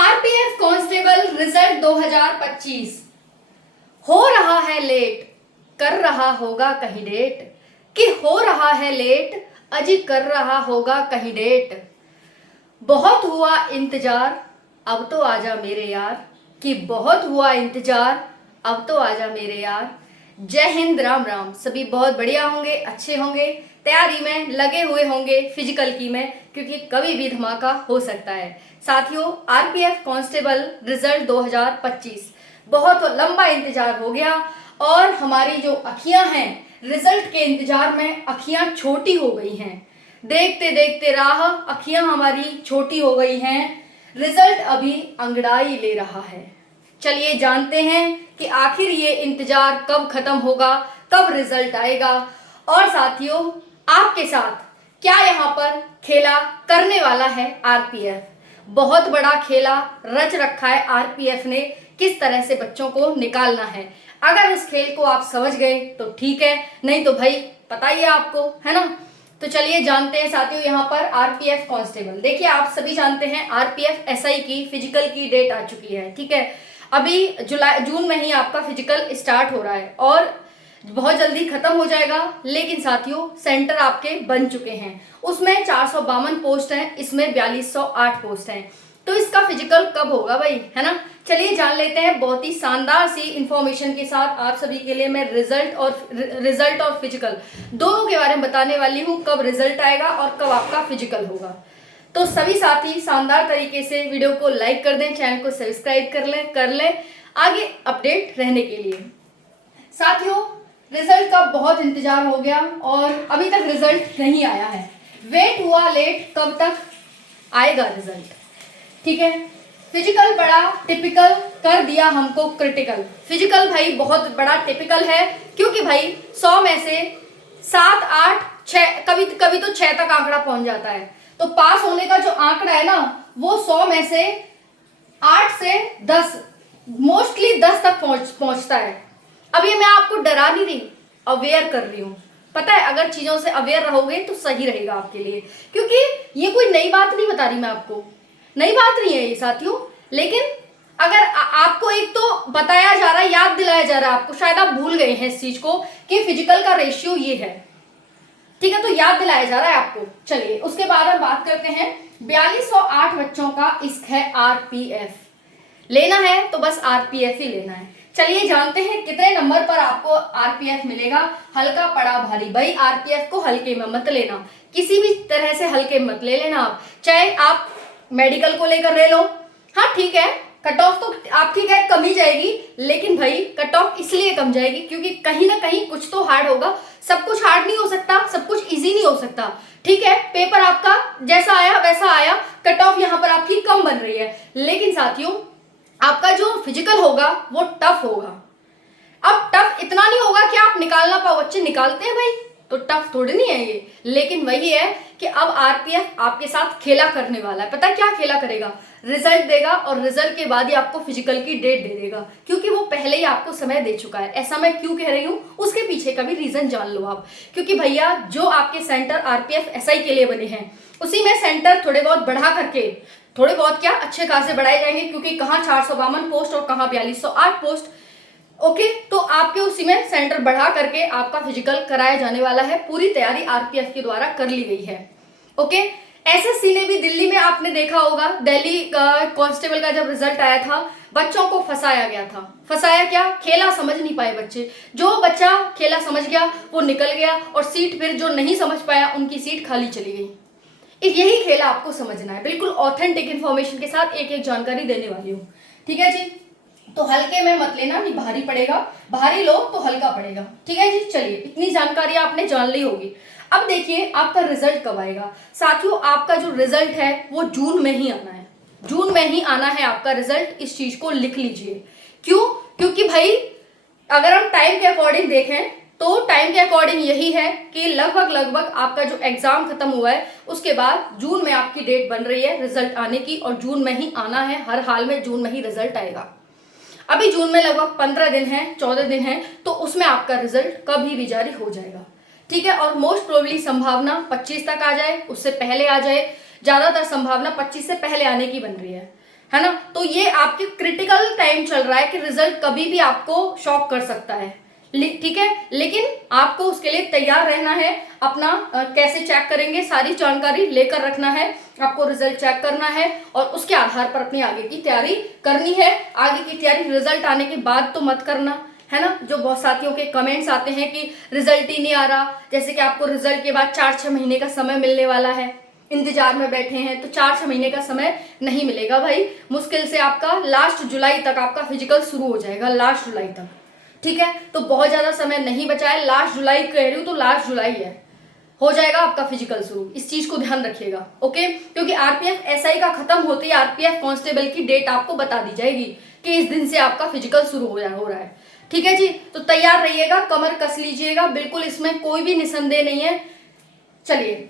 RPF constable result 2025 हो रहा है लेट, कर रहा होगा कहीं डेट, कि हो रहा है लेट, अजी कर रहा होगा कहीं डेट। बहुत हुआ इंतजार, अब तो आजा मेरे यार, कि बहुत हुआ इंतजार, अब तो आजा मेरे यार। जय हिंद, राम राम। सभी बहुत बढ़िया होंगे, अच्छे होंगे, तैयारी में लगे हुए होंगे फिजिकल की में, क्योंकि कभी भी धमाका हो सकता है। साथियों, आरपीएफ कांस्टेबल रिजल्ट 2025 बहुत लंबा इंतजार हो गया और हमारी जो अखियां हैं रिजल्ट के इंतजार में अखियां छोटी हो गई हैं। देखते देखते राह अखियां हमारी छोटी हो गई हैं। रिजल्ट अभी अंगड़ाई ले रहा है। चलिए जानते हैं कि आखिर ये इंतजार कब खत्म होगा, कब रिजल्ट आएगा। और साथियों, आपके साथ क्या यहाँ पर खेला करने वाला है आरपीएफ। बहुत बड़ा खेला रच रखा है आरपीएफ ने, किस तरह से बच्चों को निकालना है। अगर उस खेल को आप समझ गए तो ठीक है, नहीं तो भाई पता ही है आपको, है ना। तो चलिए जानते हैं साथियों यहाँ पर आरपीएफ कांस्टेबल। देखिए, आप सभी जानते हैं आरपीएफ एसआई की फिजिकल की डेट आ चुकी है, ठीक है। अभी जून में ही आपका फिजिकल स्टार्ट हो रहा है और बहुत जल्दी खत्म हो जाएगा। लेकिन साथियों, सेंटर आपके बन चुके हैं, उसमें 452 पोस्ट हैं, इसमें 4208 पोस्ट हैं। तो इसका फिजिकल कब होगा भाई, है ना। चलिए जान लेते हैं बहुत ही शानदार सी इंफॉर्मेशन के साथ। आप सभी के लिए मैं रिजल्ट और फिजिकल दोनों के बारे में बताने वाली हूँ, कब रिजल्ट आएगा और कब आपका फिजिकल होगा। तो सभी साथी शानदार तरीके से वीडियो को लाइक कर दें, चैनल को सब्सक्राइब कर लें आगे अपडेट रहने के लिए। साथियों, रिजल्ट का बहुत इंतजार हो गया और अभी तक रिजल्ट नहीं आया है। वेट हुआ लेट, कब तक आएगा रिजल्ट, ठीक है। फिजिकल बड़ा टिपिकल कर दिया हमको क्रिटिकल। फिजिकल भाई बहुत बड़ा टिपिकल है, क्योंकि भाई 100 में से 7, 8, 6, कभी कभी तो 6 तक आंकड़ा पहुंच जाता है। तो पास होने का जो आंकड़ा है ना, वो 100 में से 8 से 10, मोस्टली 10 तक पहुंचता है। अब ये मैं आपको डरा नहीं रही, अवेयर कर रही हूँ। पता है, अगर चीजों से अवेयर रहोगे तो सही रहेगा आपके लिए, क्योंकि ये कोई नई बात नहीं बता रही मैं आपको, नई बात नहीं है ये साथियों। लेकिन अगर आपको एक तो बताया जा रहा है, याद दिलाया जा रहा है आपको, शायद आप भूल गए हैं इस चीज को कि फिजिकल का रेशियो ये है, ठीक है। तो याद दिलाया जा रहा है आपको। चलिए उसके बाद हम बात करते हैं 4208 बच्चों का इश्क है आरपीएफ। लेना है तो बस आरपीएफ ही लेना है। चलिए जानते हैं कितने नंबर पर आपको आरपीएफ मिलेगा। हल्का पड़ा भारी, भाई आरपीएफ को हल्के में मत लेना, किसी भी तरह से हल्के में मत ले लेना। आप चाहे आप मेडिकल को लेकर ले लो, हाँ ठीक है, कट ऑफ तो आप ठीक है कम ही जाएगी, लेकिन भाई कट ऑफ इसलिए कम जाएगी क्योंकि कहीं ना कहीं कुछ तो हार्ड होगा। सब कुछ हार्ड नहीं हो सकता, सब कुछ इजी नहीं हो सकता, ठीक है। पेपर आपका जैसा आया वैसा आया, कट ऑफ यहाँ पर आपकी कम बन रही है। लेकिन साथियों, आपका जो फिजिकल होगा वो टफ होगा। अब टफ इतना नहीं होगा कि आप निकाल ना पाओ, बच्चे निकालते हैं भाई, तो टफ थोड़ी नहीं है ये। लेकिन वही है कि अब आरपीएफ आपके साथ खेला करने वाला है। पता है क्या खेला करेगा? रिजल्ट देगा और रिजल्ट के बाद ही आपको फिजिकल की डेट दे देगा, क्योंकि वो पहले ही आपको समय दे चुका है। ऐसा मैं क्यों कह रही हूँ, उसके पीछे का भी रीजन जान लो आप। क्योंकि भैया जो आपके सेंटर आरपीएफ एसआई के लिए बने हैं, उसी में सेंटर थोड़े बहुत बढ़ा करके, थोड़े बहुत क्या अच्छे खासे बढ़ाए जाएंगे, क्योंकि कहाँ 452 पोस्ट और कहाँ 4208 पोस्ट, ओके। तो आपके उसी में सेंटर बढ़ा करके आपका फिजिकल कराया जाने वाला है। पूरी तैयारी आरपीएफ के द्वारा कर ली गई है, ओके। एसएससी ने भी दिल्ली में आपने देखा होगा, दिल्ली कांस्टेबल का जब रिजल्ट आया था, बच्चों को फंसाया गया था। फंसाया क्या? खेला समझ नहीं पाए बच्चे। जो बच्चा खेला समझ गया वो निकल गया, और सीट फिर जो नहीं समझ पाया उनकी सीट खाली चली गई। यही खेल आपको समझना है, बिल्कुल ऑथेंटिक इन्फॉर्मेशन के साथ एक एक जानकारी देने वाली हूँ, ठीक है जी। तो हल्के में मत लेना, नहीं भारी पड़ेगा, भारी लो तो हल्का पड़ेगा, ठीक है जी। चलिए इतनी जानकारी आपने जान ली होगी। अब देखिए आपका रिजल्ट कब आएगा। साथियों, आपका जो रिजल्ट है वो जून में ही आना है, जून में ही आना है आपका रिजल्ट। इस चीज को लिख लीजिए। क्यों? क्योंकि भाई अगर हम टाइम के अकॉर्डिंग देखें तो टाइम के अकॉर्डिंग यही है कि लगभग आपका जो एग्जाम खत्म हुआ है उसके बाद जून में आपकी डेट बन रही है रिजल्ट आने की, और जून में ही आना है। हर हाल में जून में ही रिजल्ट आएगा। अभी जून में लगभग 15 दिन है, 14 दिन है, तो उसमें आपका रिजल्ट कभी भी जारी हो जाएगा, ठीक है। और मोस्ट प्रोबेबली संभावना 25 तक आ जाए, उससे पहले आ जाए, ज्यादातर संभावना 25 से पहले आने की बन रही है। है ना। तो ये आपकी क्रिटिकल टाइम चल रहा है कि रिजल्ट कभी भी आपको शॉक कर सकता है, ठीक है। लेकिन आपको उसके लिए तैयार रहना है। अपना कैसे चेक करेंगे, सारी जानकारी लेकर रखना है, आपको रिजल्ट चेक करना है और उसके आधार पर अपनी आगे की तैयारी करनी है। आगे की तैयारी रिजल्ट आने के बाद तो मत करना, है ना। जो बहुत साथियों के कमेंट्स आते हैं कि रिजल्ट ही नहीं आ रहा, जैसे कि आपको रिजल्ट के बाद 4-6 महीने का समय मिलने वाला है, इंतजार में बैठे हैं, तो 4-6 महीने का समय नहीं मिलेगा भाई। मुश्किल से आपका लास्ट जुलाई तक आपका फिजिकल शुरू हो जाएगा, लास्ट जुलाई तक, ठीक है। तो बहुत ज्यादा समय नहीं बचा है, लास्ट जुलाई कह रही हूँ तो लास्ट जुलाई है, हो जाएगा आपका फिजिकल शुरू। इस चीज को ध्यान रखिएगा, ओके। क्योंकि आरपीएफ एसआई का खत्म होते ही आरपीएफ कांस्टेबल की डेट आपको बता दी जाएगी कि इस दिन से आपका फिजिकल शुरू हो रहा है, ठीक है जी। तो तैयार रहिएगा, कमर कस लीजिएगा, बिल्कुल इसमें कोई भी निसंदेह नहीं है। चलिए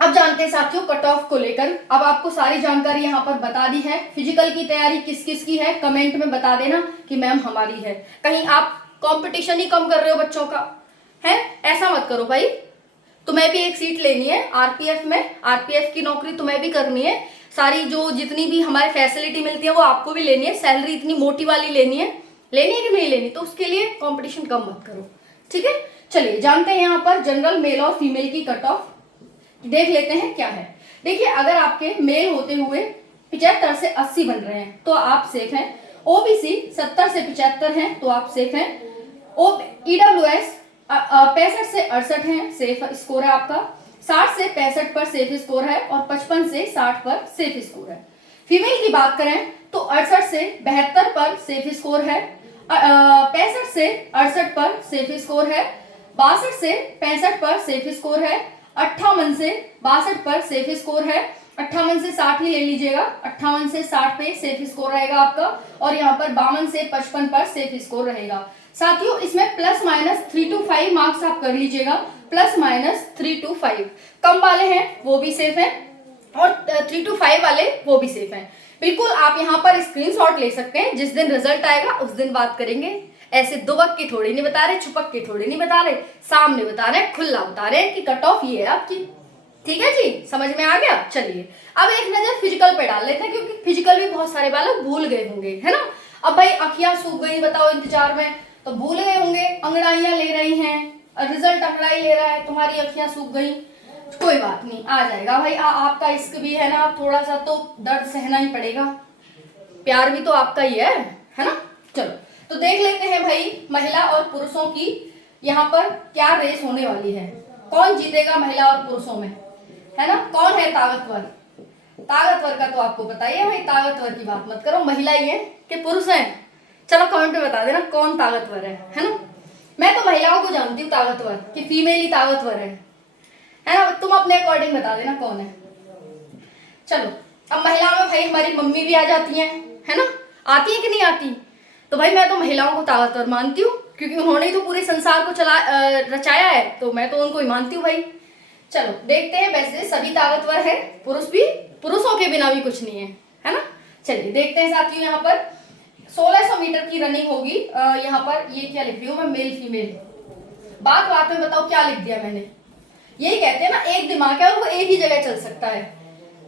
अब जानते हैं साथियों कट ऑफ को लेकर। अब आपको सारी जानकारी यहाँ पर बता दी है। फिजिकल की तैयारी किस किस की है कमेंट में बता देना कि मैम हमारी है। कहीं आप कंपटीशन ही कम कर रहे हो बच्चों का, है ऐसा मत करो भाई। तुम्हें भी एक सीट लेनी है आरपीएफ में, आरपीएफ की नौकरी तुम्हें भी करनी है। सारी जो जितनी भी हमारे फैसिलिटी मिलती है वो आपको भी लेनी है, सैलरी इतनी मोटी वाली लेनी है कि नहीं लेनी, तो उसके लिए कंपटीशन कम मत करो, ठीक है। चलिए जानते हैं यहाँ पर जनरल मेल और फीमेल की कट ऑफ, देख लेते हैं क्या है। देखिए अगर आपके मेल होते हुए 75 से 80 बन रहे हैं तो आप सेफ हैं। ओबीसी 70 से 75 हैं तो आप सेफ हैं। ईडब्ल्यूएस 65 से 68 है, सेफ स्कोर है आपका। 60 से 65 पर सेफ स्कोर है और 55 से 60 पर सेफ स्कोर है। फीमेल की बात करें तो 68 से 72 पर सेफ स्कोर है, 65 से 68 पर सेफ स्कोर है, 62 से 65 पर सेफ स्कोर है, 58 से 62 पर सेफ स्कोर है, 58 से 60 ही ले लीजिएगा, 58 से 60 पे सेफ स्कोर रहेगा आपका, और यहाँ पर 52 से 55 पर सेफ स्कोर रहेगा। साथियों इसमें +- 3 to 5 मार्क्स आप कर लीजिएगा, +- 3 to 5। कम वाले हैं वो भी सेफ हैं और 3 to 5 वाले वो भी सेफ हैं। बिल्कुल आप यहाँ पर स्क्रीनशॉट ले सकते हैं, जिस दिन रिजल्ट आएगा उस दिन बात करेंगे। ऐसे दुबक के थोड़ी नहीं बता रहे, छुपक के थोड़ी नहीं बता रहे, सामने बता रहे हैं, खुला बता रहे हैं कि कट ऑफ ये है आपकी, ठीक है जी। समझ में आ गया। चलिए अब एक नजर फिजिकल पे डाल लेते हैं, क्योंकि फिजिकल भी बहुत सारे बालक भूल गए होंगे, है ना। अब भाई अखियां सूख गई बताओ इंतजार में, तो भूल गए होंगे, अंगड़ाइयां ले रही हैं, रिजल्ट अंगड़ाई ले रहा है, तुम्हारी अखियां सूख गई, कोई बात नहीं आ जाएगा भाई। आपका इश्क भी है ना, थोड़ा सा तो दर्द सहना ही पड़ेगा, प्यार भी तो आपका ही है ना। चलो तो देख लेते हैं भाई महिला और पुरुषों की यहाँ पर क्या रेस होने वाली है, कौन जीतेगा महिला और पुरुषों में, है ना। कौन है ताकतवर, ताकतवर का तो आपको पता ही है भाई, ताकतवर की बात मत करो, महिला ही है कि पुरुष है। चलो कमेंट में बता देना कौन ताकतवर है ना। मैं तो महिलाओं को जानती हूँ ताकतवर, कि फीमेल ही ताकतवर है ना। तुम अपने अकॉर्डिंग बता देना कौन है। चलो अब महिलाओं में भाई हमारी मम्मी भी आ जाती है ना, आती है कि नहीं आती। तो भाई मैं तो महिलाओं को ताकतवर मानती हूँ, क्योंकि उन्होंने ही तो पूरे संसार को रचाया है, तो मैं तो उनको ही मानती हूँ भाई। चलो देखते हैं, वैसे सभी ताकतवर है, पुरुष भी, पुरुषों के बिना भी कुछ नहीं है ना। चलिए देखते हैं साथियों, यहाँ पर 1600 मीटर की रनिंग होगी। यहाँ पर ये क्या लिख रही हूँ मैं, मेल फीमेल, बात में बताओ क्या लिख दिया मैंने। यही कहते हैं ना एक दिमाग है और वो एक ही जगह चल सकता है।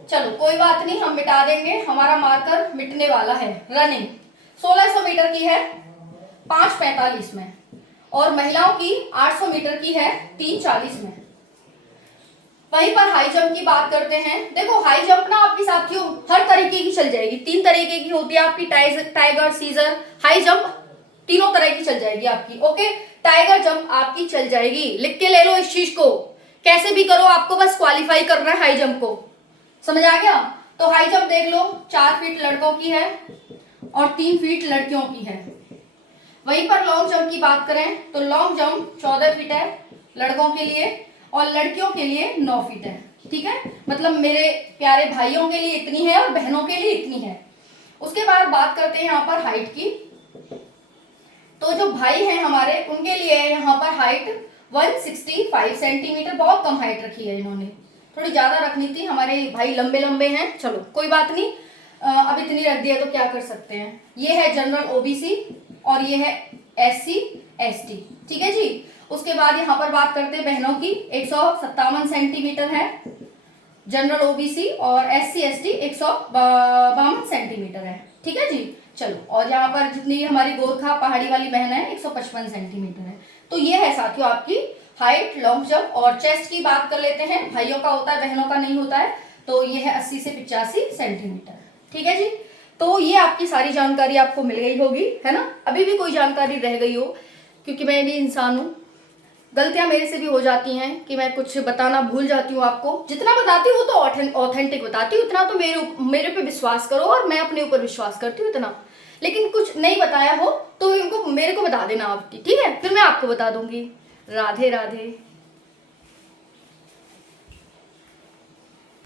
चलो कोई बात नहीं, हम मिटा देंगे, हमारा मार्कर मिटने वाला है। रनिंग 1600 मीटर की है 5:45 में, और महिलाओं की 800 मीटर की है 3:40 में। वहीं पर हाई जंप की बात करते हैं। देखो हाई जंप ना आपकी साथियों हर तरीके की चल जाएगी, 3 तरीके की होती है आपकी, टाइगर, सीजर, हाई जंप, तीनों तरह की चल जाएगी आपकी, ओके। टाइगर जंप आपकी चल जाएगी, लिख के ले लो इस चीज को, कैसे भी करो आपको बस क्वालिफाई करना है हाई जंप को, समझ आ गया। तो हाई जंप देख लो 4 फीट लड़कों की है और 3 फीट लड़कियों की है। वहीं पर लॉन्ग जंप की बात करें तो लॉन्ग जंप 14 फीट है लड़कों के लिए और लड़कियों के लिए 9 फीट है, ठीक है। मतलब मेरे प्यारे भाइयों के लिए इतनी है और बहनों के लिए इतनी है। उसके बाद बात करते हैं यहाँ पर हाइट की। तो जो भाई हैं हमारे उनके लिए यहाँ पर हाइट 165 सेंटीमीटर, बहुत कम हाइट रखी है इन्होंने, थोड़ी ज्यादा रखनी थी, हमारे भाई लंबे लंबे हैं। चलो कोई बात नहीं, अब इतनी रख दिया तो क्या कर सकते हैं। ये है जनरल ओबीसी और ये है SC ST, ठीक है जी। उसके बाद यहाँ पर बात करते हैं बहनों की, 157 सेंटीमीटर है जनरल ओबीसी और SC ST 152 सेंटीमीटर है। ठीक है जी। चलो, और यहाँ पर जितनी हमारी गोरखा पहाड़ी वाली बहन है 155 सेंटीमीटर है। तो ये है साथियों आपकी हाइट, लॉन्ग जंप। और चेस्ट की बात कर लेते हैं, भाइयों का होता है बहनों का नहीं होता है। तो ये है 80 से 85 सेंटीमीटर। ठीक है जी। तो ये आपकी सारी जानकारी आपको मिल गई होगी, है ना। अभी भी कोई जानकारी रह गई हो, क्योंकि मैं भी इंसान हूँ, गलतियां मेरे से भी हो जाती हैं कि मैं कुछ बताना भूल जाती हूँ आपको। जितना बताती हूँ तो ऑथेंटिक बताती हूँ, इतना तो मेरे पे विश्वास करो, और मैं अपने ऊपर विश्वास करती हूँ इतना। लेकिन कुछ नहीं बताया हो तो इनको मेरे को बता देना आपकी, ठीक है, फिर मैं आपको बता दूंगी। राधे राधे।